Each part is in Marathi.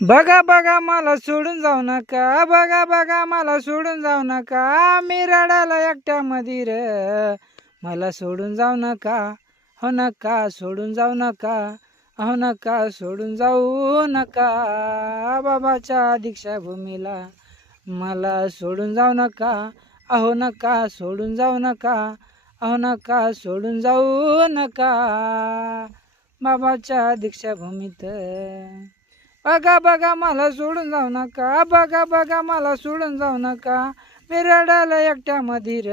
बघा बघा मला सोडून जाऊ नका, बघा बघा मला सोडून जाऊ नका, मी रडायला एकट्या मधीर, मला सोडून जाऊ नका, हो नका सोडून जाऊ नका, हो नका सोडून जाऊ नका, बाबाच्या दीक्षाभूमीला मला सोडून जाऊ नका, अहो नका सोडून जाऊ नका, अहो नका सोडून जाऊ नका, बाबाच्या दीक्षाभूमीत. बघा बघा मला सोडून जाऊ नका, बघा बघा मला सोडून जाऊ नका, मी रडायला एकट्या मधीर,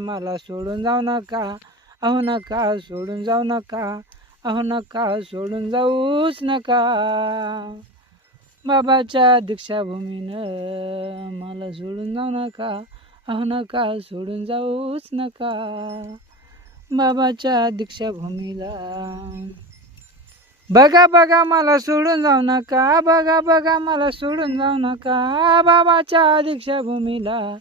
मला सोडून जाऊ नका, अहो नका सोडून जाऊ नका, अहो नका सोडून जाऊच नका, बाबाच्या दीक्षाभूमीनं मला सोडून जाऊ नका, अहो नका सोडून जाऊच नका, बाबाच्या दीक्षाभूमीला. बघा बघा मला सोडून जाऊ नका, बघा बघा मला सोडून जाऊ नका, बाबाच्या दीक्षाभूमीला.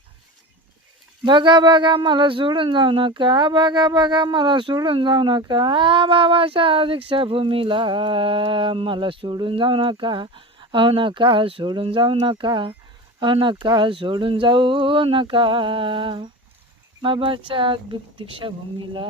बघा बघा मला सोडून जाऊ नका, बघा बघा मला सोडून जाऊ नका, बाबाच्या दीक्षाभूमीला मला सोडून जाऊ नका, अहो नका सोडून जाऊ नका, अहो नका सोडून जाऊ नका, बाबाच्या दीक्षाभूमीला.